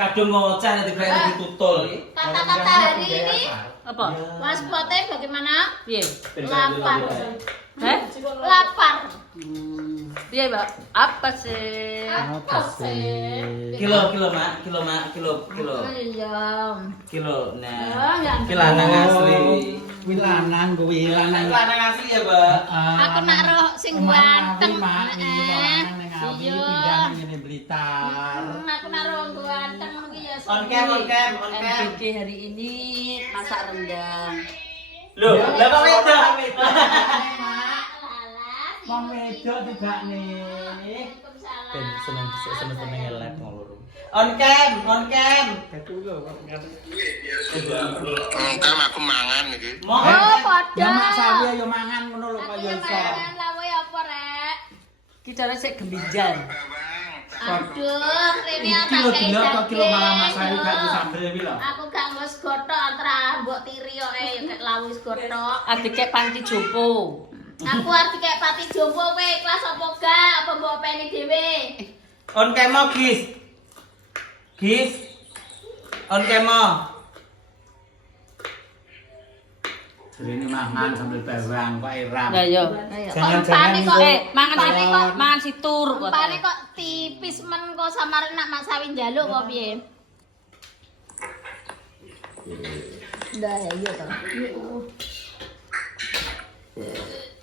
kadung ngoceh nanti berani ditutul. Kata-kata hari ini Apa? Mas Pote bagaimana? Piye? Lapar. Heh? Lapar. Piye, Mbak? Apa sih? Apa sih? Kilo, nah. Lanang asli. Kuwi lanang kuwi lanang. Lanang asli ya, Mbak. Aku nak roh sing ganteng. Iya. Pindah ngene Blitar. Aku nak roh ganteng iki ya. On cam. MBG hari ini masak rendang. Loh, lah kok wedok? Wong wedok juga nih. Ben seneng elek ngono. On cam. Betul lho kok. Engkam aku mangan iki. Oh, padha. Ya mak sawi yo mangan ngono lho Aku kaya ya iso. mangan lawe apa rek? Ki cara sik gembinjan. Aduh, rene Iki lho dina kok kilo malah Mas Sawi gak disambel iki lho. Aku gak nggo segotok antara mbok tiri kok ya kayak lawu segotok. Adik kek panti jopo. Aku arep kayak pati jompo kowe kelas apa gak? Apa mbok openi dhewe? On cam, Gis. On cam. Jerene mangan sambil bawang kok eram. Ya yo. Jangan-jangan kok Mangan situr kok. Empane kok tipis men kok samare nak Mas Sawi njaluk kok piye? Ndak ya iya to.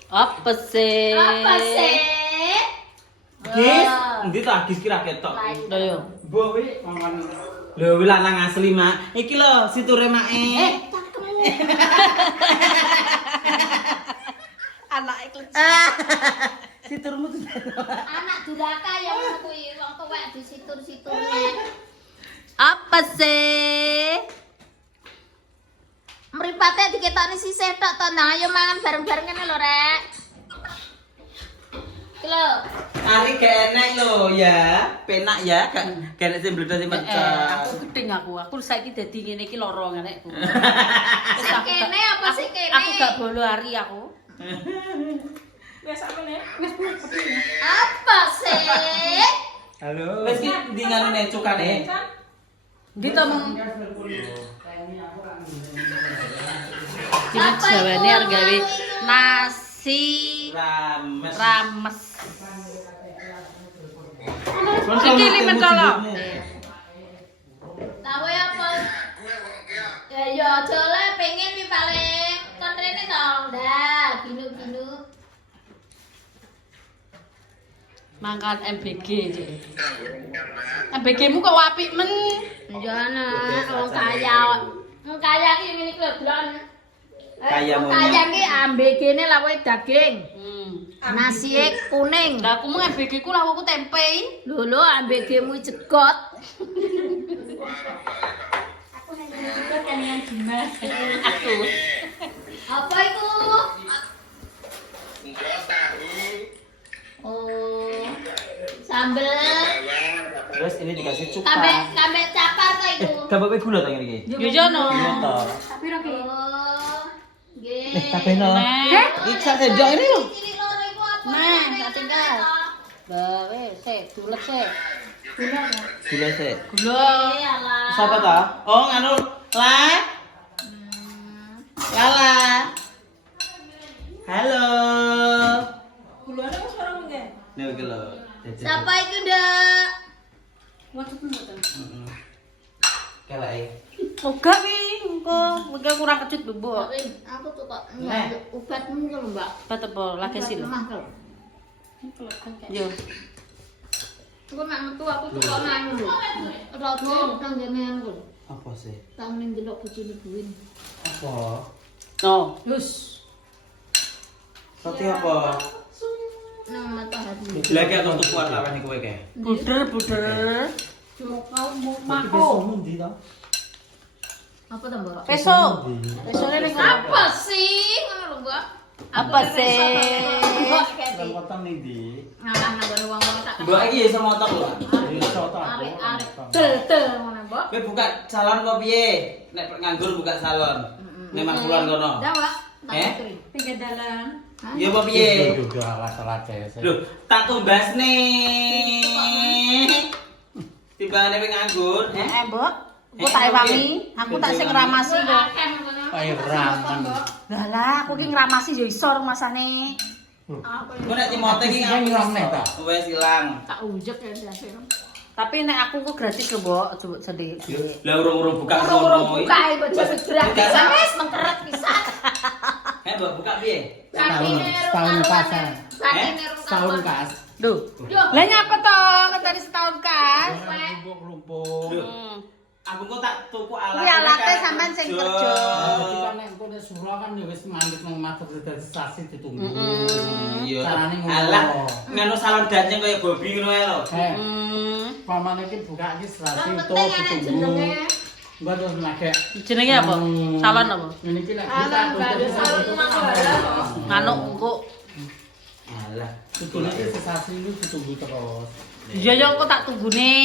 Apa sih? Apa sih? Gis, endi ta Gis kira ketok. Lah yo. Mbok wi mangan. Lho, kuwi lanang asli, Mak. Iki lho siture make. Cakemmu. Anak ikut. Siturmu tuh. Anak duraka ya ngono kuwi wong tuwek disitur-siturne. Apa sih? Mripate diketokne sisih tok to. Nah, ayo mangan bareng-bareng ngene lho, Rek. Iki lho. Ari gak enek lho ya. Penak ya, gak enek sing bledo sing pecah. Aku gedeng aku saiki dadi ngene iki lara ngenekku. Sing kene apa sih kene? Aku gak bolo hari aku. Apa sih? Halo. Wis ki ndi nganune cukane? Ndi to mong Dina Jawane arep gawe nasi rames. Iki limen tolo. Tahu apa? Ya ya aja le pengen pi paling kontrene to. Ndah, ginu-ginu. Mangkat MBG. MBG-mu kok apik men. Ya nak, wong kaya. Wong kaya ki ngene iki lho, Blon. Kaya monyet. Kaya ki AMBG-ne lawe daging. Nasi kuning. Lah aku mung MBG ku lawuhku tempe. Lho lho AMBG-mu jegot. Aku. Apa itu? Enggak tahu. Oh. Sambel. Terus ini dikasih cuka. Kambe capar to iku. Gak apa-apa gula to ngene iki. Yo jono. Iya to. Tapi ro ki. Oh. Nggih. Kabehno. Iki sak sendok ini lho. Cilik loro iku apa? Nah, tak tinggal. Bae, sik, dulet sik. Gula sik. Gula. Iyalah. Siapa ta? Oh, nganu La. Lala. Halo. Gulane wis ora mengke. Nih iki lho. Siapa itu, Ndak? Waduh mboten. Heeh. Kelai. Oga wi, engko kurang kecut bubuk. Aku tuh kok Nah. obatmu lho, Mbak. Bat apa lagi sih lho. Lemah lho. Yo. Aku nak metu aku tuh kok nang lho. Rodo nang jenengan lho. Apa sih? Tang ning delok bojone Buin. Apa? No, wis. Sate apa? Nang matahari. Lagi atau untuk kuat lah kan kowe kae. Buder. Kau mau Mako. Ndi to? apa tuh, Mbak? Peso. Pesone ning Apa sih? Ngono lho, Mbak. Apa sih? Lan potong ning ndi? Ngalah nang wong-wong tak. Mbak iki iso motor lho. Iso to aku. Arek-arek. Del ngono, Mbak. Kowe buka salon kok piye? Nek nganggur buka salon. Nek mangkulan kono. Dah, Mbak. Eh? Pinggir dalan. Ya apa piye? Juga salah dhewe. Loh, tak tumbas nih. Timbangane wing nganggur. Mbok. Aku tak ewangi, aku tak sing ngramasi kok. Kaya ramen. Lah, aku ki ngramasi ya iso rumasane. Engko nek cimote iki Sing ngrame ta. wis ilang. Tak ujek ya dasar. Tapi nek aku kok gratis lho, Mbok, coba sedih. Lah urung-urung buka Urung sono. buka iku jebet gratis wis mengkeret pisan. Mbok buka piye? Setahun pasan. Setahun kas. Duh. Lah nyapa to ketari setahun kas? Lumpuk-lumpuk. Aku kok tak tuku alat. Kuwi alate sampean sing kerja. Kita nek engko nek sura kan ya wis mandek nang matur dadi sasi ditunggu. Iya. Carane ngono. Alah, ngono salon dancing kaya Bobby ngono ae lho. Pamane iki buka iki sasi to ditunggu. Mbak terus nake. Jenenge apa? Salon apa? Ini iki lek buka Nganu engko. Alah, tutune sasi itu ditunggu terus. Iya yo kok tak tunggune.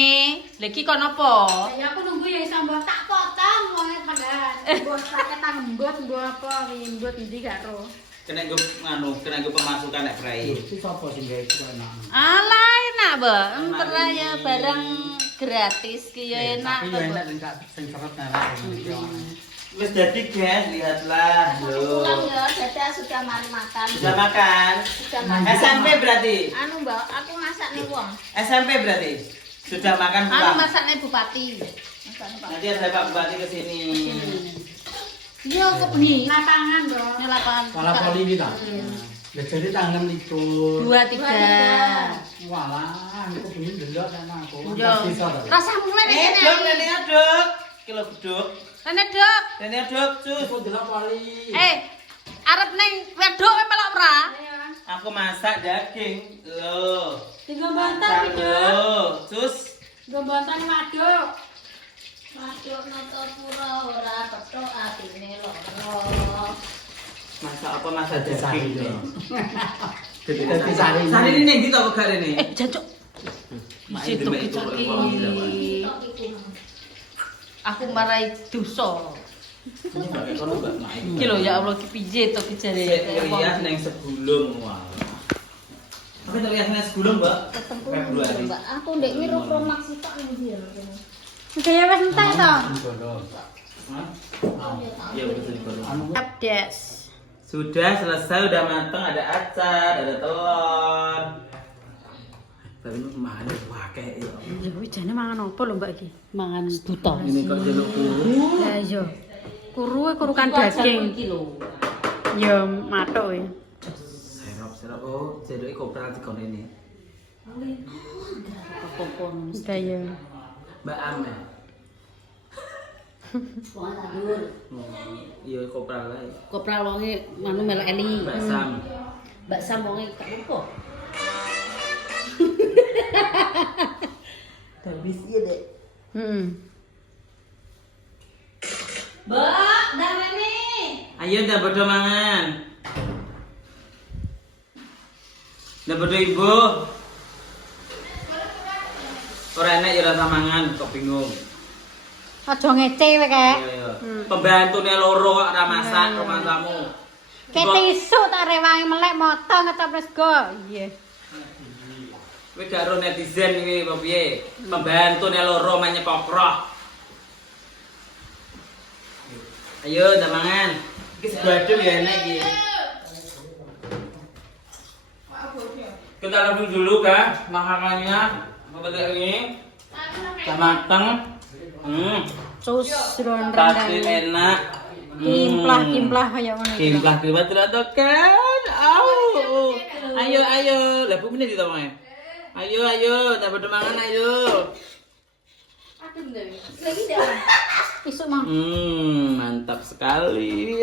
Lah iki kon apa? Ya aku nunggu ya sambal tak potong wong padahal. Mbok pakai tanggembut mbok apa rimbut ndi gak ro. kena gue pemasukan nek prei. Iki sapa sing gawe iku enak? Alah enak, Mbak. Entar ya barang gratis ki ya enak. Tapi ya enak sing seret nara. Wis dadi guys, lihatlah. Pulang Loh. ya, Dada sudah mari makan. Sudah makan? Sudah makan. SMP berarti? Anu Mbak, aku masak nih wong. SMP berarti? Sudah makan Anu pulang? masakne bupati. Nanti ada Pak Bupati ke sini. Iya kok bengi. Lapangan dong. Ini lapangan. Malah poli iki ta. Ya jadi tangan itu. 2 3. Walah, aku pengen delok sama aku. Yo. Rasa mulai nek kene. Dok, rene aduk. Kilo beduk. Rene dok. Rene aduk, cus. Aku delok poli. Arep ning wedok melok ora? Aku masak daging. Loh. Tinggal bantal iki, Dok. Loh, cus. Tinggal bantal maduk. Maduk nata pura ora petuk atine loro. Masak apa masak daging? Dadi sari. Sari ini ning ndi to kok gak rene? Jancuk. Main Situ demek itu, iki. wangi lah, Pak. Tok iku. Aku marai dosa. Ini pakai kono Mbak main. Iki lho ya Allah ki piye to ki jare. Rias neng sebulung wah. Tapi terlihat neng sebulung Mbak. Februari. Mbak, aku ndek miru Promax tok ning ndi lho. Kaya wis entek to. Hah? Iya betul betul. Update. Sudah selesai, udah mateng, ada acar, ada telur. Tapi ini mana pakai ya? Ya kuwi jane mangan apa lho Mbak iki? Mangan buta. Ini kok jaluk kuru? Ya iya. Kurukan daging. Ya matuk ya. Serap oh, jaluk kopral dikon ini. Apa-apa udah ya. Mbak Ame. Iya kopral lah. Kopral wonge manu melok eli. Mbak Sam. Mbak Sam wonge gak apa. Habis iya deh. Mbak, darene. Ayo ndak bodo mangan. Ndak bodo ibu. Ora enak ya rasa mangan, kok bingung. Aja ngece kowe kae. Iya. Pembantune loro kok ora masak romansamu. Ke tisu tak rewangi melek motong ketoples go. Iya. Kowe gak ro netizen iki apa piye? Pembantune loro manyekok roh. Ayo ndak mangan. Iki sebadem ya enak iki. Kita langsung dulu kan makanannya. Membeli ini. Udah mateng. Sus ron Pasti rendang. enak. Kimplah kaya ngono iki. Kimplah tidak kan. Au. Ayo. Lah bu meneh ditomongnya. Ayo, tak pada mangan ayo. Adem deh. Lagi dah. Isuk mah. Mantap sekali.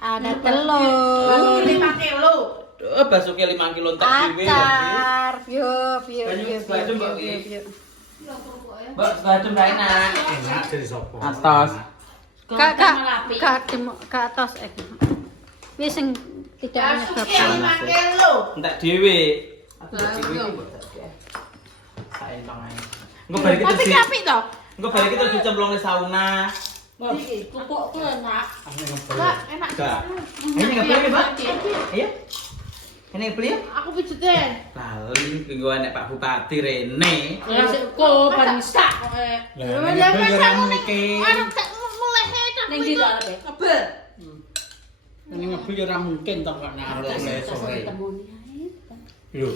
Ada telur. 5 kilo. Duh, baksonya 5 kilo tak dhewe. Acar. Yo. Banyak sebadem, Mbak. Mbak, sebadem gak enak. Enak dari sopo. Atas. Ke atas wis sing tidak menyebabkan 5 kilo. Entak dhewe. Aku tak dhewe iki mbok tak dhewe. Tak entong ae. Engko balik kita Tapi apik to? Engko balik kita dicemplung di sauna. Iki pupukku enak. Aku ngebel. Mbak, enak. Enggak. Ini ngapain, Mbak? Ayo. Ini beli ya? Aku pijetin. Lali gue anak Pak Bupati Rene. Ya kok panisa kok. Ya kan iki. Anak tak mulai Ning ndi lho ape? Ngebel. Ini ngebul ya ora mungkin to kok nek arep sore. Lho.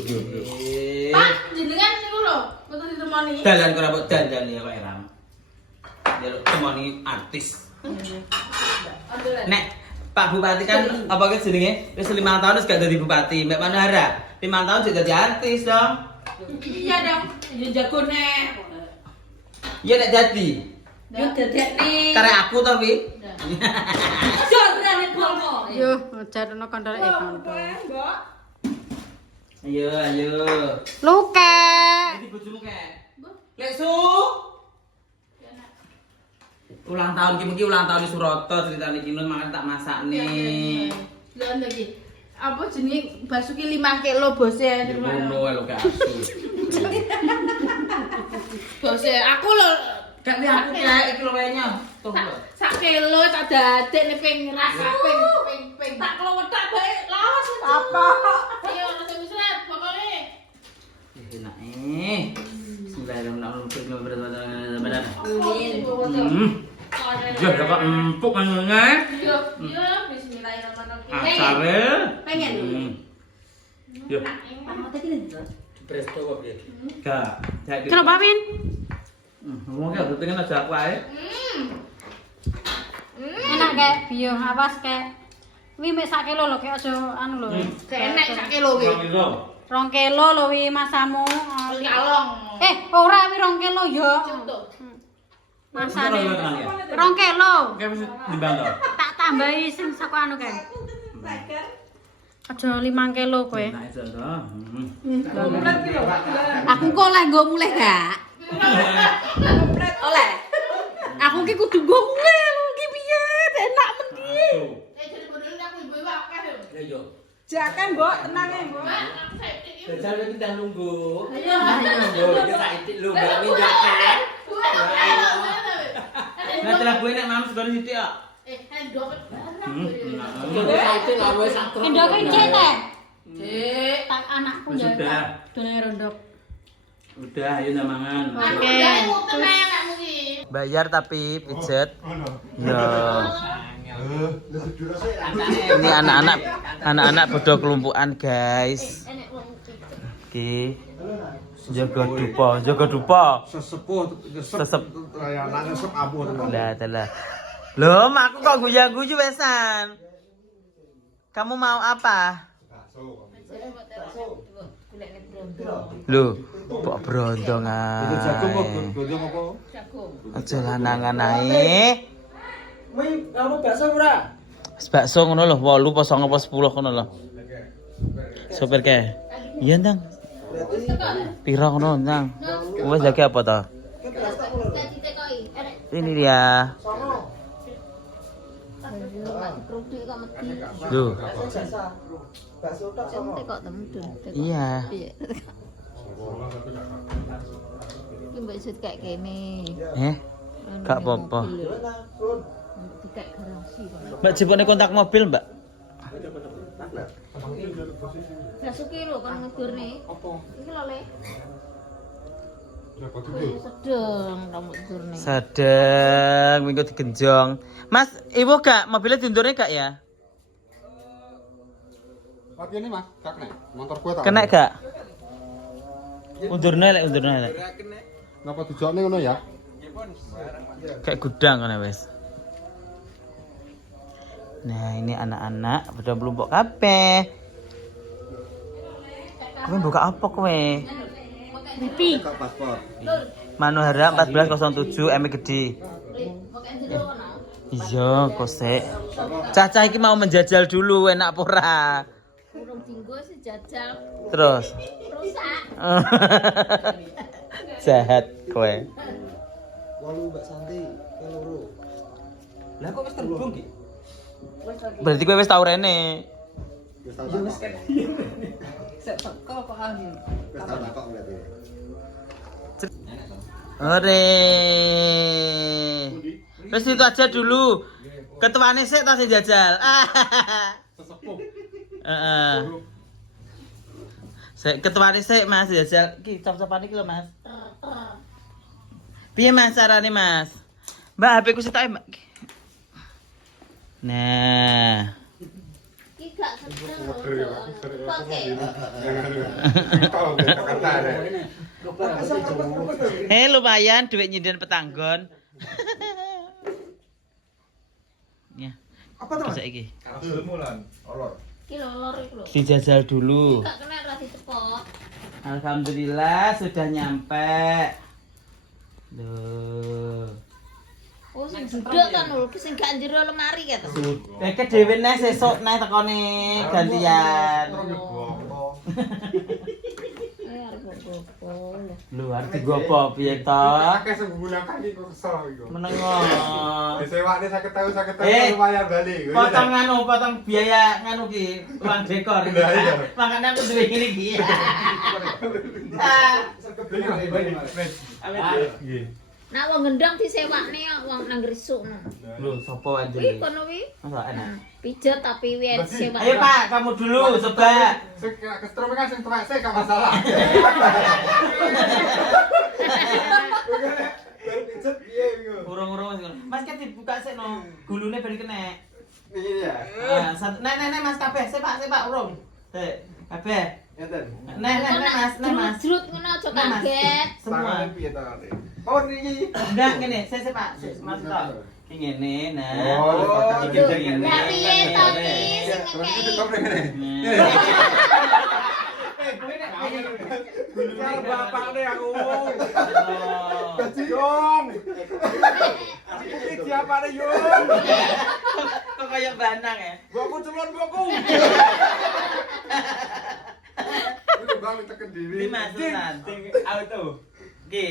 Pak, jenengan niku lho, mboten ditemoni. Dalan kok rabot dandan ya kok Ram. Ya temoni artis. Nek Pak Bupati kan apa ke jenenge? Wis 5 tahun wis gak dadi bupati. Mbak Manara, 5 tahun sudah jadi artis dong. Iya dong. Ya jagone. Iya nek jadi. Yo dadekne. Karek aku to, Wi. Jorane bolmo. Yo, jarno kandhane kanto. Ayo. Luke. Ini bojomu kek. Lek Su. Ulang tahun ki ulang tahun di Surata ceritane iki makan tak masakne. Lha lagi. Apa jenenge Basuki 5 kilo bose. Ya ngono wae lho Kak Asu. Bose aku lho Gak lihat aku kayak iki lho kayaknya. Tuh lho. sak kilo tak dadekne ping rasa ping. Tak klewetak bae lawas. Apa? Ayo ora semisrat pokoke. Enak Bismillahirrahmanirrahim. Amin. Ya dapat empuk manungnya. Yo, bismillahirrahmanirrahim. Asare. Pengen. Yo. Pamate ki lho. Presto kok piye? Gak. Kenapa, Min? Ngomong ya pengen aja aku ae. Enak kayak bio, awas kayak. Wi mek sak kilo lho, kayak aja anu lho. Enek sak kilo ki. 2 kilo lho wi masamu. Kalong. Ora wi 2 kilo yo. Contoh. Masane. 2 kilo. Oke wis timbang to. Tak tambahi sing saka anu kae. Aja 5 kilo kowe. Nah, itu to. Aku kok oleh nggo mulih gak? Oleh. Aku ki kudu nggo mulih iki piye? Enak mendi. Jadi bodol aku ibu akeh lho. Ya yo. Jangan, Mbok, tenang ya, Mbok. Aku saiki iki. Jajal iki dah nunggu. Ayo. Yo, iki saiki lho mbak minjakan. Nah, telah gue nek mam segala sithik kok. Handok. Saiki lah wis sak truk. Endok iki teh. Dik. Tak anakku ya. Sudah. Dole rondok. Udah, ayo ndak mangan. Aku udah ngutang anakmu ki. Bayar tapi pijet. Ya. Ini anak-anak bodoh kelumpukan, guys. Oke. Jaga dupa. Sesepuh ya nak ngesep abuh tenan. Lah, telah. Loh, aku kok guyu-guyu wesan. Kamu mau apa? Loh, kok brondong Itu jagung kok ae. gonjong apa? Aja lanangan ae. Wi, kamu bakso ora? Bakso ngono lho, 8 apa 9 apa 10 ngono lho. Sopir ke. Iya, Ndang. Piro ngono, Ndang? Wes lagi apa to? Ini dia. Loh. Iya. Iki mbok sut kayak kene. Gak apa-apa. Dikek garasi kok. Mbak jebone kontak mobil, Mbak. Basuki lho kan ngedurne. Apa? Iki lho, Le. Ya kok Sedeng rambut durne. Sedeng minggu digenjong. Mas, ibu gak mobilnya diundurnya gak ya? Pakai ini Mas, gak kena. Motor gue tak. Kena gak? Undurnya lek. Napa dijokne ngono ya? Kayak gudang kan wes. Nah, ini anak-anak pada melumpuk kabeh. Kowe buka apa kowe? Pipi. Paspor. Manuhara 1407 M gede. Iya, kosek. Caca iki mau menjajal dulu enak apa ora? Urung dinggo sih jajal. Terus Rusak. jahat kowe. Walu Mbak Santi, loro. Lah kok wis terbung ki? Berarti kowe wis tau rene. Wis tau takok. Sek teko kok angin. Wis tau takok berarti. Ore. Wis itu aja dulu. Ketuane sik tas jajal. Sesepuh. Heeh. Sik ketuane sik Mas jajal iki cop-copan iki lho Mas. Piye Mas carane Mas? Mbak HP ku sitoke Mbak. Nah. Iki gak seneng. Oke. Lumayan duit nyinden petanggon. Ya. Apa tuh? Saiki. Iki lor iku lho. Dijajal dulu. Gak kena ra dicepot. Alhamdulillah sudah nyampe. Loh. Oh sing budek kan lho, sing gak njero lemari ka to. Nek dhewe neh sesuk neh tekone gantian. Arep gopo. Lho arep digopo piye to? Akeh sing menggunakan iku kesel iku. Menengo. Disewakne 50.000 Eh, lumayan bali. Potong biaya nganu ki, uang dekor. Lah, iya. Makane aku duwe ngene iki. Nah wong gendong disewakne wong nang gresuk no. Lho, sapa Kuwi anjir? kono wi. Masa enak. Pijet tapi wien sewak. Ayo Pak, kamu dulu coba. Sing kestrome kan sing tuwek sik gak masalah. Urung-urung sing ngono. Mas kan dibuka sik no. Gulune ben kena. Ini ya. Nek Mas kabeh, sik Pak, urung. Sik, kabeh. Ngeten. Nek Mas. Jrut ngono aja Nek, Mas. kaget. Semua. Piye tangane? Oh niki. Enggak ngene, sik Pak. Mas tok. Ki ngene, nah. Oh, Iki ngene. Lah piye to ki sing ngekeki. Bapakne aku. Yung. Yung. Iki siapane Yung? Kok kayak banang ya? Mbokku celon mbokku. Ini bang tekan diri. Ini masukan. Auto. Oke.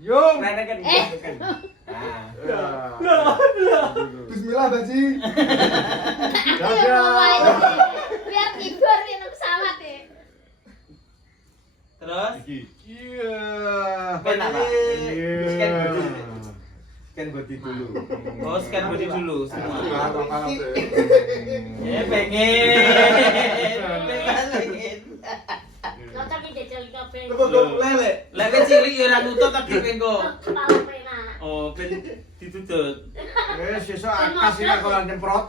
Yung. Bismillah Baji. Biar tidur di pesawat ya. Terus? Iya. Penak, Pak. Scan body dulu. Oh, scan body dulu semua. Ya Pengen. Cocok iki jajal kabeh. Lele. Lah wis cilik ya ora nutut tak dipengko. Kepala penak. Oh, ben ditutut. sesuk akas iki kalau nyemprot.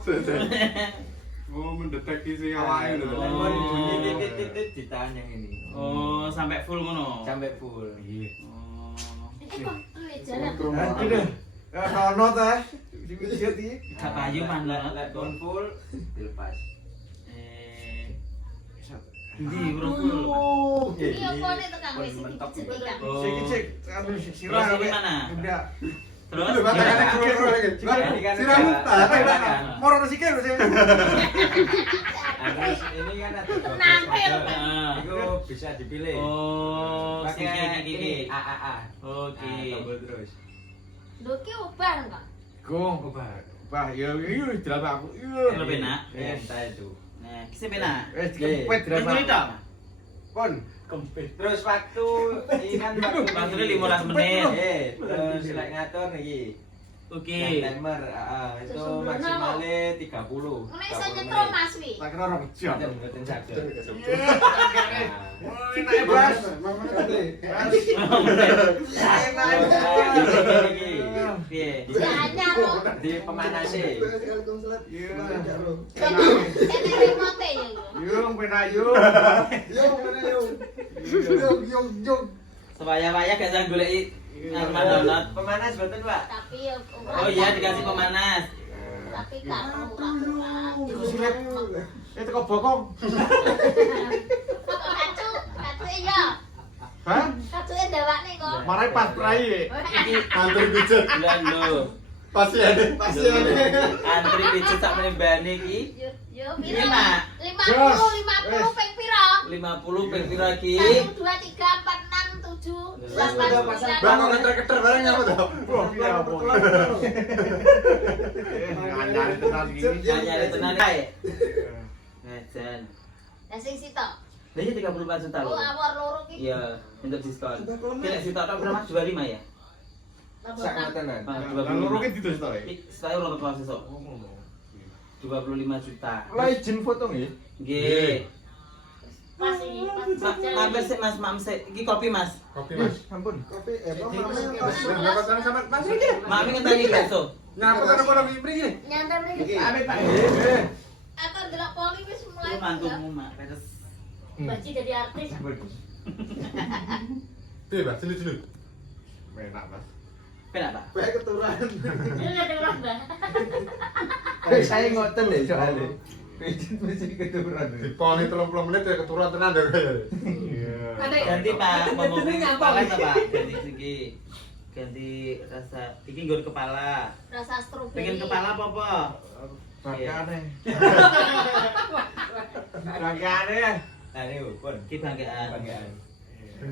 Oh, mendeteksi sing awake lho. Lemon bunyi titit ditahan yang ini. Oh, sampai full ngono. Sampai full. Iya. Oh. Iki kok jalan. Nanti deh. Ya sono teh. Dipijit iki. Gak payu pandan. Lemon full dilepas. Ndi urung full. Iki opo nek tekan wis iki Oh. Cek anu sirah Terus ini mana? Udah. Terus Udah batang sikil lagi. Sirah muntah. Moro sikil sih. Ini kan ada Nampil. Itu bisa dipilih. Oh, Pakai siki. ini AAA. Oke. Tombol terus. Lho ki ubah kok. Gong. Bah, ya iki drama aku. Iya. Lebih enak. Entah itu. Nah, kisi penak. Kempet Wis ngene tok. Pon. Terus waktu ini kan Waktunya 15 menit. Terus lek ngatur iki. Oke. Yang timer itu maksimalnya 30. Nek iso nyetrum Mas wi. Tak kira orang jam. Mboten saged. Enak blas. Piye? Ya anyar kok. Di pemanase. Kene remote ya. Yung penayung. Yung. Sebaya-baya gak usah goleki donat. Pemanas betul, Pak. Tapi ya Oh iya dikasih pemanas. Tapi gak perlu. Itu kok bokong. Kacu ya. Hah? Kacuke ndawakne kok. Marai pas prai. Iki Antri pijet. lho. Pasien. Antri pijet tak menembane iki. Yo Iya, piro? Mak. 50 ping piro? 50 ping pira iki? 1 2 3 4 6 7 8 9. Bang kok keter barang apa to? Wah, iya apa. Nyari tenan iki. Nyari tenan kae. Ngajan. Lah sing sitok. Lah iya 34 juta Oh lho. awor loro ki. Iya, untuk diskon. Kira juta tok berapa? 25 ya? Sak tenan. Ah, Lah loro ki 25. didus to. Saya urung kelas esuk. 25 juta. Lah izin foto nggih. Nggih. Mampir sih Mas, iki kopi Mas. Kopi mas. Ampun, kopi Berapa sana sama mas ini? Mami ngenteni bakso. Nyapa sana kono mriki. Nyantai mriki. Ame Pak. Aku ndelok poli wis mulai. Itu mantumu Mak, terus Baci jadi artis. Piye, Mbak? Cilik-cilik. Enak, Mas. penak Pak. Kayak keturunan. Ini ada orang, Mbak. Saya ngoten deh soalnya. Pijit mesti keturunan. Di poli 30 menit ya keturunan tenan ya kaya. Iya. Ganti Pak, ngomongin kepala ta Pak? Ganti iki. Ganti rasa iki nggon kepala. Rasa stroberi. Pengen kepala apa? Makane. Ayo, pun. Iki banggaan.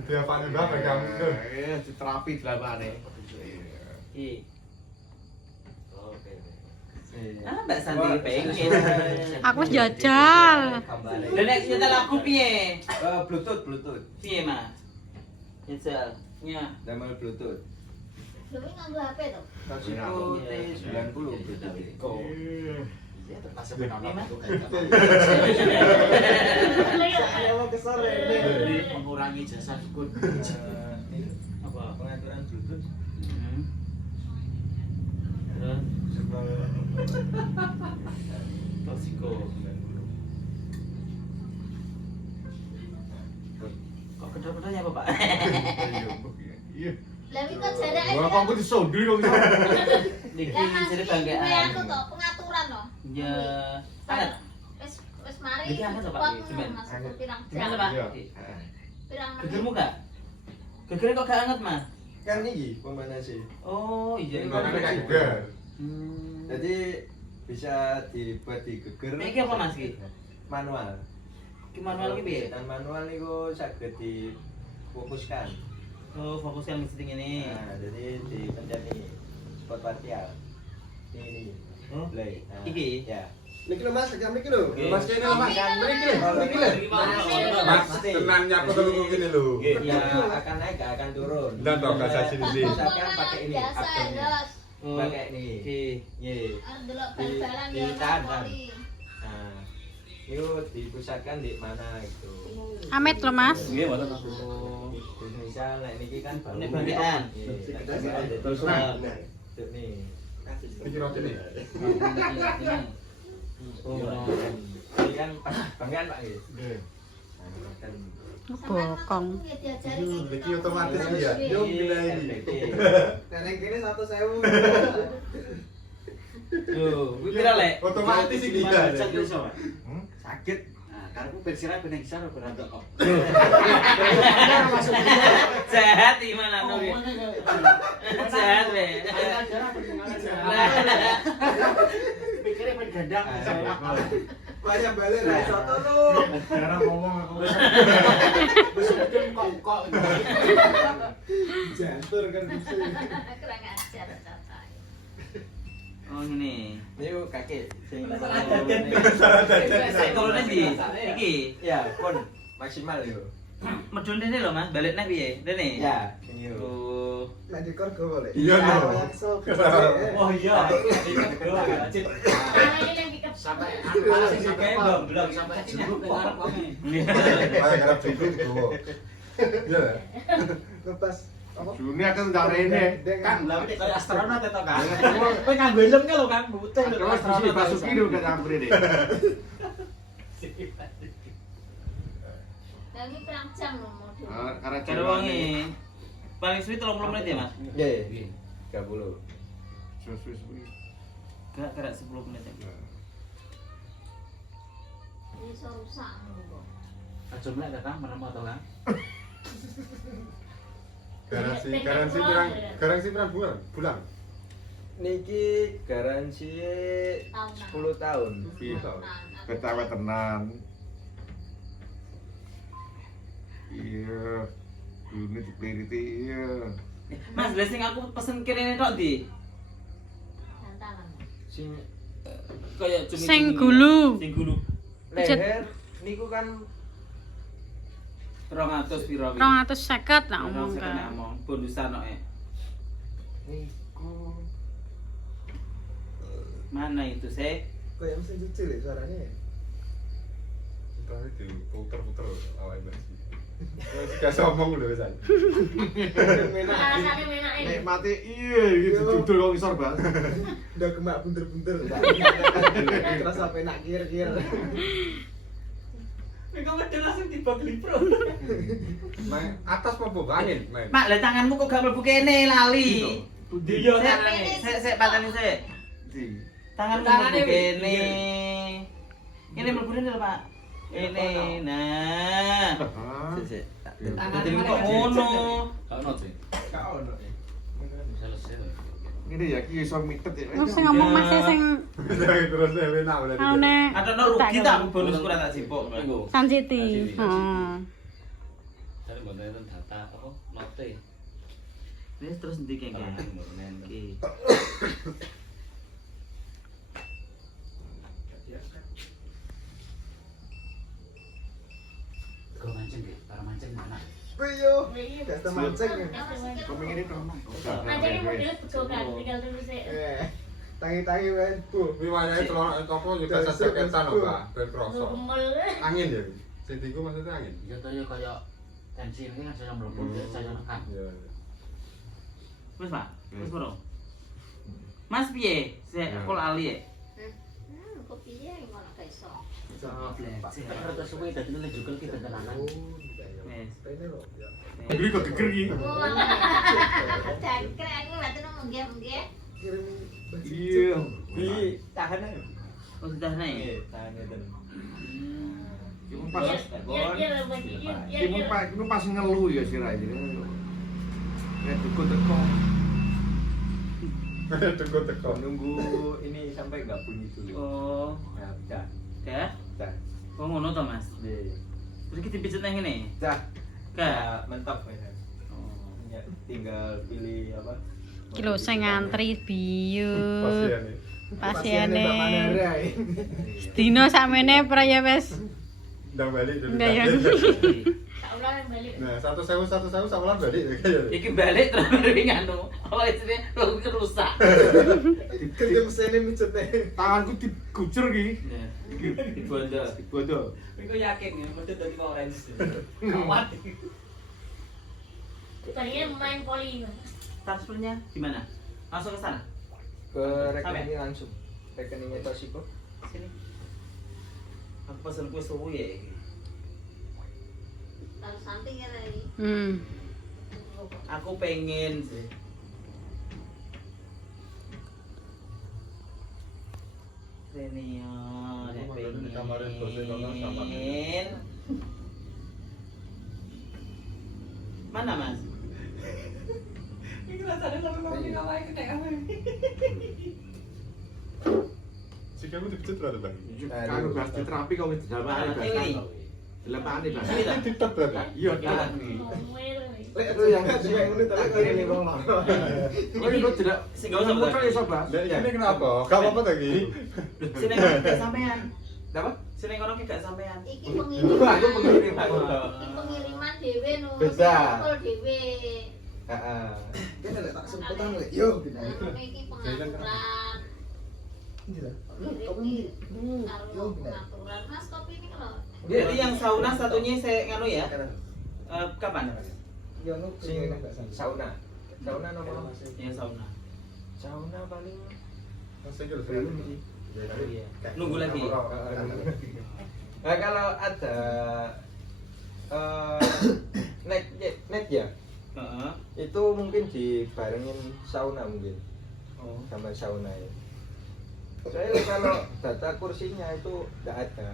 Dia apane Mbak pegang itu. Terapi dilapane. Iki. Oke. Ah, Mbak Santi pengen. Aku wis jajal. Lah nek nyetel aku piye? Bluetooth. Piye, Mas? Nyetel. Nya. Damel Bluetooth. Lho iki nganggo HP to. Tasiko T90 Bluetooth. Iya, termasuk Mas. mengurangi jasa dukun. Apa? Pengaturan Bluetooth. Terus Tosiko. Kok kedor-kedornya apa, Pak? Iya. Lah iki kok jarake. Wah, kok aku disondri kok iso. Niki Lah jadi iki banggaan. anu to, pengaturan to. Ya, anget. Wis mari. Iki anget to, Pak? kuat Semen. Mas, pirang Gimana, jam. Pak? Iya. Pirang menit. Gegermu gak? Gegernya kok gak anget, Mas? Kan iki pemanasnya. Oh, iya. Ini kan kayak juga. Jadi bisa dibuat digeger. Ini apa, Mas, iki? Manual. Ki manual ki piye? Dan manual niku saged difokuskan. Oh, fokuskan ke setting ini. Nah, jadi dipencet nih spot partial. Ini. Oh, Play. Nah, iki? Ya. Niki lho Mas, jam niki lho. Oke. Mas kene Mas. Mriki lho. Mas tenan nyapa telu gini lho. Ya akan naik gak akan turun. Lah toh gak saji sini. Misalkan pakai ini Biasa, abdomnya. Dos. Oh, Pakai ini. Oke. Ye. Arep delok bal-balan ya Ditahan, kan? poli. Nah, itu dipusatkan di mana itu. Amit loh Mas. Oh. Indonesia, nah ini kan baru. Ini banggaan. Terus Nah. nih. Iki roti nih. Oh, Ini kan banggaan Pak ya. Nggih. Kan Bokong. Iki otomatis ya. Yo gila ini. Neneng kene 100.000. Tuh, kuwi pira lek? Otomatis iki gila. Sakit. Nah, karepku bersirah ben ngisor ora kok. Sehat gimana tuh? Sehat we. Pikirnya ben gandang. Banyak balik ra iso telu. Jarang ngomong aku. Wis kok. Jantur kan bisa. Kurang ajar Bapak. Oh ini. Niku kaki sing Saya kalau nanti, iki, ya pun maksimal yo. medun ini loh Mas, balik nih piye? Rene. Ya, ini yo. Oh. Nek dikor go boleh. Iya, no. Oh iya. Nah, ini yang dikep. Sampai Sing kayak blok sampai jeruk ngarep kok. Kayak garap itu tuh. Iya. Lepas apa? Dunia kan ndak rene. Kan lha iki kaya astronot itu kan. Kowe nganggo helm lho Kang, putih lho. Terus di sini Basuki lho udah campur ini. Lah ini pirang jam lho modul. Karena Karo wangi. Paling suwi 30 menit ya Mas? Ya, 30. Suwi-suwi. Gak kira 10 menit ya. Ini iso rusak ngono kok. Aja mlek ta Kang, menemoh to Kang. Garansi pirang bulan? Niki garansi 10 tahun. Iya. Nah, Ketawa tenan. Iya. Ini dipeliti iya. Mas, blessing aku pesen kirene tok di. gantalan. Sing Kayak cumi. Sing gulu. Sing gulu. leher niku kan 200 piro wi? 250 tak omong Kan kan. ngomong bonusan kok niku Mana itu, Sek? Kayak mesin cuci lho suaranya. Tapi diputer-puter awake bersih. Wis ngomong lho wis. Alasannya menak ini. Nikmati iya iki dudul kok ngisor banget. Udah gemak bunder-bunder. Terasa penak kir-kir. Main atas apa angin main. Mak, lah tanganmu kok gak mlebu kene lali. Iya. Sik pateni sik. Tanganmu mlebu kene. Ini mlebu kene lho, Pak. Ini nah. Sik. Tangan kok ngono. Ini ya ki iso mitet ya. Terus sing ngomong Mas sing Terus enak berarti. aune Ada rugi tak bonus kurang tak sibuk. San City. Heeh. Cari bantuan data apa? Note. Wis terus ndi kene. Tangan ngonen. Iki. Kau mancing deh, para mancing mana? Piyo. Gak mancing. Komeng ini dong. Mancingnya modelnya begokan, tinggal terus Tangi-tangi men. Kuwi wayahe celana toko juga saseketan lho, Pak. Ben krosok. gemel. Angin ya. Sing dienggo maksudnya angin. Iya tuh ya kayak tensi ini kan saya mlebu, saya nekan. Iya. Wis, Pak. Wis bro. Mas piye? Sik aku lali ya. Kok piye ngono gak iso. Terus suwe dadi nek juga ki tenanan. Wis. Ini loh. Iki kok geger iki. Jangkrik aku lha tenan munggah-munggah. Kirim Iya. Bi tahan ae. Oh, sudah naik. Iya, tahan ngeten. Iku pas. Iya, Iku pas ngelu ya sira iki. Ya teko. Teko. Nunggu ini sampai enggak bunyi dulu. Oh, Ya, udah. ya. Udah. Oh, ngono to, Mas. Deh. Terus kita pijet nang ngene. Dah. Ka. Ya, mentok ya. Ya, tinggal pilih apa? Iki lho sing ngantri biyu. Pasien. Mbak Pasiene. Manara. Dino sakmene pra ya wis. Ndang balik dulu. Nggak ya. Saulah yang balik. Nah, 1.000 sawelan balik kayaknya. Iki balik terus mrene nganu. Oh, isine rusak. Dikem sene micete. Tanganku digucer iki. Di bondo. Bodo. Iku yakin ya, mesti dadi orange. Kuat. Tadinya main poli. Transfernya gimana? Langsung ke sana. Ke rekening langsung. Rekeningnya Toshiba. Sini. Aku pesen kue suwi ya. Lalu samping ya tadi. Aku pengen sih. Senior, pengen. Mana Mas? Ini rasanya sampai ngomongin apa yang kena apa? Jika aku dipecut berarti, Bang. Kan pasti terapi kok wis dalane Ini. Lepane Ini bahasa. tak? Ditet berarti. Iya, Kan. Lek itu yang sing ngene tak kirim ning wong loro. Oh, ini kok tidak Sing gak usah muter betul. ya sobat. Lah ini kenapa? Gak apa-apa lagi. Sini kono gak sampean. Dapat? Sini kono gak sampean. Iki Aku pengiriman. pengirim. Iki pengiriman dhewe no. Beda. Betul dhewe. Heeh. Kene lek tak sempetan lek yo. Ngono iki pengaturan. Ini lah. Kopi. Kalau pengaturan Mas kopi ini kalau Jadi yang sauna satunya saya nganu ya. Kapan? Yo nu Sing sauna. Sauna nomor Yang sauna. sauna paling Masih gitu dulu. Iya. Nunggu lagi. Nah, kalau ada net ya, Heeh. itu mungkin dibarengin sauna mungkin Oh. sama sauna ya. Saya kalau data kursinya itu enggak ada.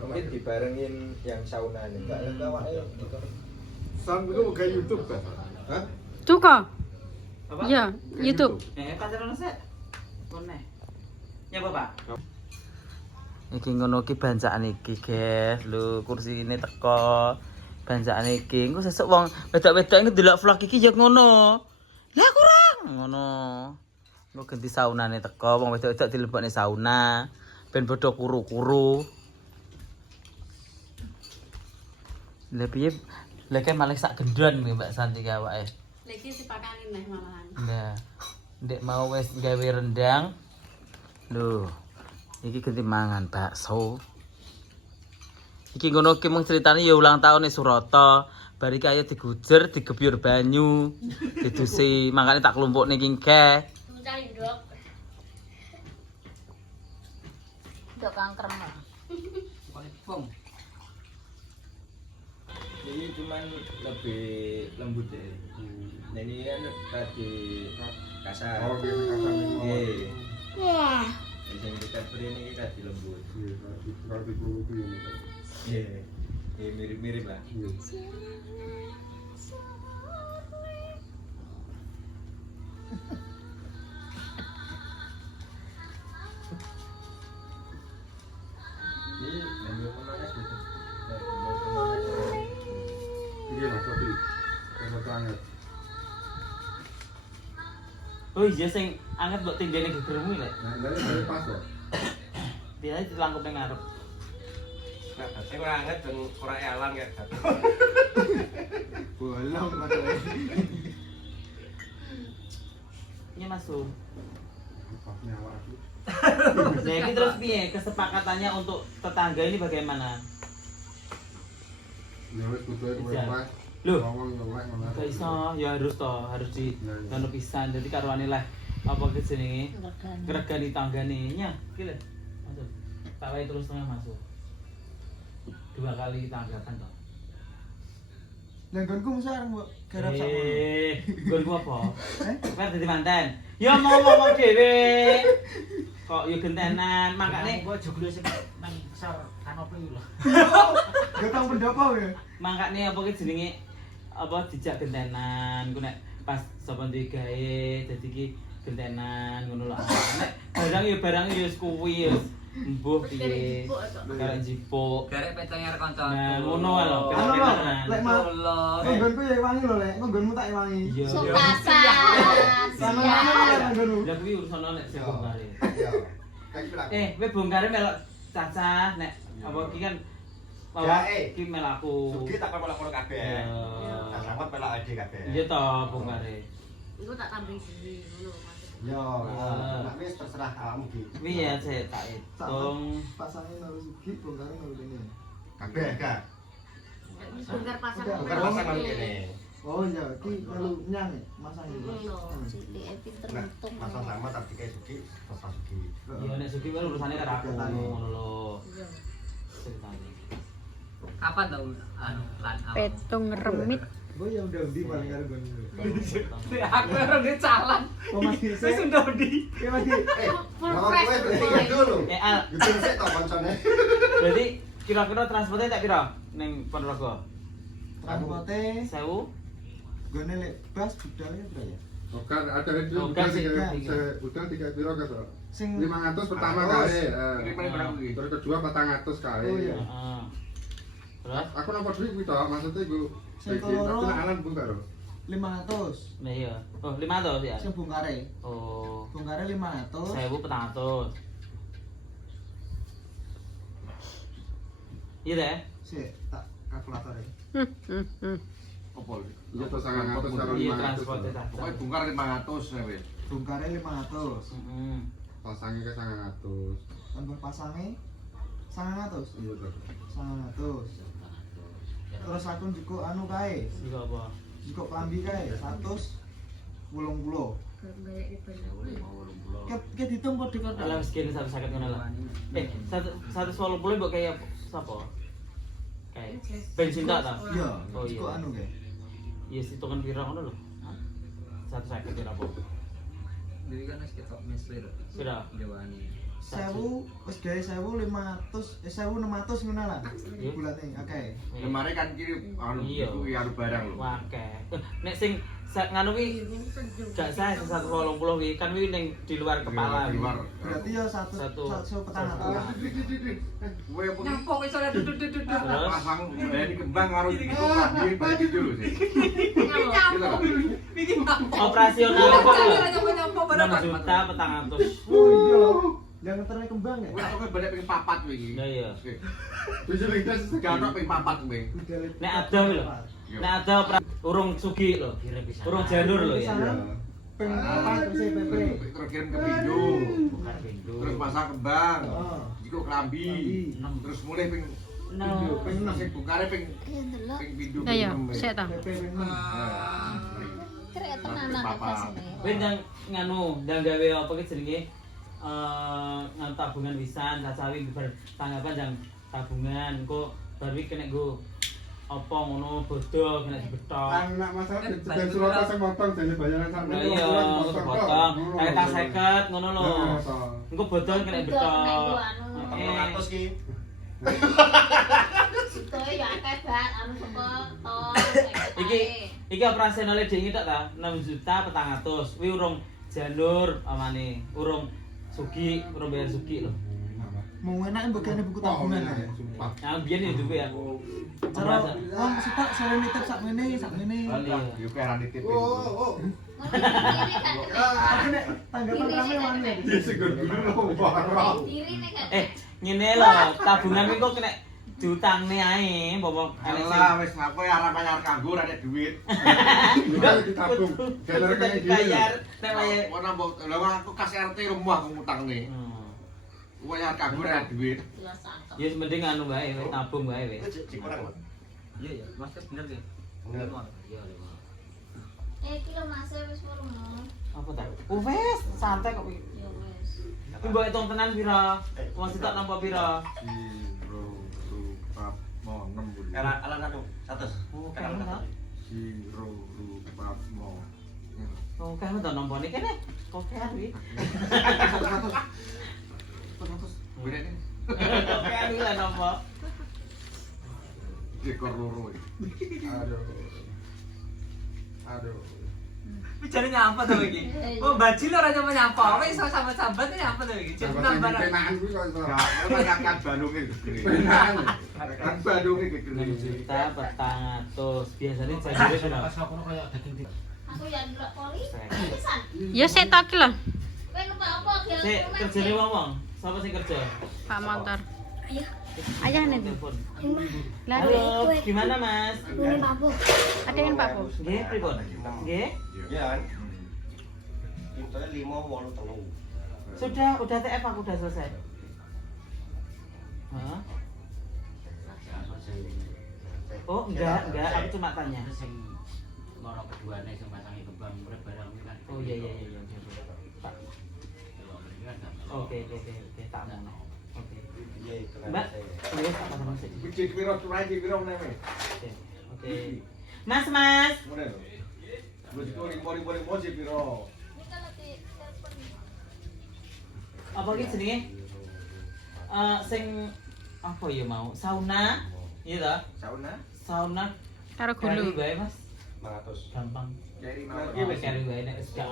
Mungkin dibarengin yang sauna ini. enggak ada awake. Sam itu buka YouTube kan? Hah? Tuko. Apa? Iya, YouTube. Pacaran sik. Kone. Ya Bapak. Iki ngono ki bancaan iki, guys. Lho, kursi ini teko. Bancaan iki. Engko sesuk wong wedok-wedok iki delok vlog iki ya ngono. Lah kurang ngono. Engko ganti saunane teko, wong wedok-wedok dilebokne sauna. Ben padha kuru-kuru. Lah piye? Lah kan malah sak gendron Mbak Santi ki awake. Lagi dipakani neh malahan. Nah, ndek mau wis gawe rendang. Lho, iki ganti mangan bakso. Iki ngono ki mung critane ya ulang tahun Surata. Bar iki ayo digujer, digebyur banyu, didusi, makane tak klumpukne iki keh. Mencari dok. Dok kanker mah. Ini cuman lebih lembut ya. Nah, ini kan tadi kasar. Oh, biasa kasar nih. Iya. Yang kita beri ini tadi lembut. Iya, kalau di bulu itu ini. Iya. Iya, mirip-mirip lah. Iya. Ini banyu pemanas gitu. Iya, Mas Sofi. Sama banget. Oh iya sing anget mbok tinggene gegermu lek. Nah, dari pas kok. Dia dilangkup ning ngarep. Nah, saya kurang anget dan kurang elang ya. Bolong matane. Ini masuk. Pasnya awak aku. Jadi terus piye kesepakatannya untuk tetangga ini bagaimana? Ya wis kudu kowe Iya. pas. Loh. Ngomong ngomong ngomong. Gak iso, ya harus di Iya, iya. ngono pisan. Dadi karuane lah apa ke jenenge? Ngregani tanggane. Nya, iki lho. Masuk. Tak wae terus tengah masuk. 2 kali tanggakan toh. Lah nggonku musar mbok garap sak ngono. Nggonku apa? Kowe dadi manten. Ya ngomong dhewe. Kok yo gentenan, makane Gua joglo sing nang besar kanopi lho. Yo tang pendopo ya. makane apa ki jenenge apa dijak gentenan ku nek pas sapa duwe gawe dadi ki gentenan ngono lho. Nek barang yo wis kuwi wis mbuh piye. Karek jipuk. Garek peteng arek kanca. Nah, ngono wae lho. Anu lho, lek mau Allah. nggonku ya wangi lho lek, nggonmu tak wangi. Iya. Sukasan. Sama-sama lek nggonmu. Lah kuwi urusan nek sing bongkare. Iya. Kayak bilang. Kowe bongkare melok cacah nek apa ki kan Jae. ki melaku. Sugi tak malah kono kabeh. Iya. Tak selamat malah ade kabeh. Iya to bongkare. Iku tak tambahi dhewe ngono Mas. Yo, nek wis terserah awakmu iki. Piye saya tak hitung. Pasange nang sugi bongkare nang kene. Kabeh gak. Bongkar pasar. Bukan pasang nang kene. Oh iya, iki melu nyang masang iki. Cilik pinter Nah, ngitung. masa sama tapi kayak sugi, terserah sugi. Iya nek sugi wae urusane karo aku ngono lho. Ceritane. Kapan tau anu lan awak? Petung remit. Gue yang udah di paling karo nggonmu. Aku ora nge calan. Kok Mas Di? Wis udah di. Ya Mas Di. Full Nama fresh. gue bertiga dulu. Al, Gitu sih tau koncone. berarti kira-kira transportnya tak kira ning Ponorogo? Transporte 1000? gone lek bas budalnya berapa ya? Oke, ada itu Oke, sih, udah 3 piro kan? Sing 500 pertama 500. kali. Ini paling berapa iki? Terus kedua 400 kali. Oh, iya. Heeh. Terus? Aku nampak duit kuwi toh, maksudnya gue Sing keloro. tapi alan buka lho. 500. Nah iya. Oh, 500 ya. Sing bongkare. Oh. Bongkare 500. 1400. Iya deh. Sik, tak kalkulator ya. Apa? Iya terus 900 karo Iya 500. transportnya tak. Pokoknya bongkar 500 nih wis. Bongkare 500. Heeh. Pasangnya ke 900. Tambah pasange 900. Iya toh. 900. Terus aku njukuk anu kae. Juga apa? Njukuk klambi kae 180. Ket ditung kok dikon. Alam segini 150 ngono lah. 180 mbok kayak sapa? Kayak bensin tak ta? Iya, Oh iya. njukuk anu kae. Iya hitungan pira ngono lho. 150 pira apa? Jadi kan wis ketok meslir. Pira? Dewani. 1000 wis gawe 1500 1600 ngono lah. Iya. Bulane akeh. Kemarin kan kiri anu Iya. itu anu barang lho. Wakeh. Nek sing nganu kuwi gak sah 180 kuwi kan kuwi ning di luar kepala. Di luar. Berarti ya 1 petang atau. Kowe apa? Nyampo wis ora duduk-duduk. Terus? Pasang dari kembang karo itu kabeh bagi dulu sih. Operasional kok lho. Nyampo 6 juta petang atus. Oh iya. Yang ngeterne kembang ya. Kowe kok balik ping 4 kowe iki. Lah iya. Wis lintas sekarang ping 4 kowe. Nek ada lho. Nek ada urung sugi lho. Urung janur lho ya. Ping 4 terus PP. Terus kirim ke Pindo. Bukan pintu. Terus pasang kembang. Oh. Jiko kelambi. Kelambi. Terus mulai ping Video ping nang sing bukare ping video. Lah ya, sik ta. Krek tenanan kasine. Kowe ndang nganu, ndang gawe apa ki jenenge? Nganu tabungan wisan, cacawi bertanggapan ndang tabungan, kok baru kena nggo apa ngono bodoh kena dibetok. Anak masalah dan Surabaya sing motong jane bayaran sak Nah iya, potong. Kayak tas 50 ngono lho. Engko bodoh kena dibetok. 400 ki. Sitoe ya akeh banget anu sapa tol. Iki operasionalnya dhewe tok ta, 6.400.000. Kuwi urung janur amane, urung sugi, urung bayar sugi lho. Mau enak bagian buku tabungan ya. Yang biyen ya duwe ya. Cara wong sitok sore nitip sak mene. Yo kira nitip. Ngono diri kan. Aku nek tanggapan rame mana? Ya segur guru lho. Diri nek kan. Ngene lho, tabungan kuwi kok kena diutangne ae, bapak. Alah wis aku arep bayar kanggo ora ada duit. Enggak ditabung. Jalur kene bayar, nek bayar. Ora mbok lha aku kasih RT rumah aku ngutangne. Bayar kanggo ora ada duit. Ya mending anu wae, tabung wae wis. Kurang, Mas. Iya ya, Mas bener ya. Bener. Iya, lima. Iki lho Mas wis forum. Apa ta? Wes, santai kok iki. Ya wis. Kuwi mbok hitung tenan pira? Wong sitok nampa pira? 0 4 6 bulu. Alan anu 100. Oh, kan ta? 0 4 6. Oh, kan ta nampane kene. Kok kan kuwi? 100. Beda nih. Kok kan lah nampa. Dekor loro. Aduh. Bicara nyapa tuh iki. Oh, bajil ora nyapa. Wis iso sambat-sambat nyapa tuh iki. Cepetan barang. Penaan kuwi kok iso. Kan balunge gede. Penaan. Kan balunge gede. 6.400.000. Biasane jajare pira? Aku ya ndelok poli. Pisan. Ya sik tok ki lho. Kowe lupa apa gel. Sik, kerjane wong. Sapa sing kerja? Pak motor. Ayah nih. Telepon. Lah Halo, gimana Mas? ada yang Pak Bu. Nggih, pripun? Nggih. Ya kan. Intonya 5 8 telu. Udah TF aku udah selesai. Hah? Oh, enggak, aku cuma tanya. Loro keduane sing pasangi kembang urip barang iki kan. Oh iya. Pak. Oke, tak mau. Oke. Iya, itu kan. Mbak, nggih tak pasang musik. Gede piro curai piro meneh. Oke. Mas. Ngono lho. Wis kok limo sih piro. Ini kalau di telepon. Apa iki jenenge? Sing apa ya mau? Sauna. Iya ta? Sauna Karo Kari gulu. wae, Mas. 500. Gampang. Jadi Oh, kari wae nek wis gak.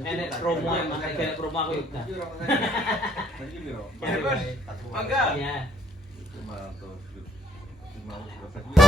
Nek promo emang nek promo aku udah. Iki piro? Kari wae. Mangga. Iya. 500. 500.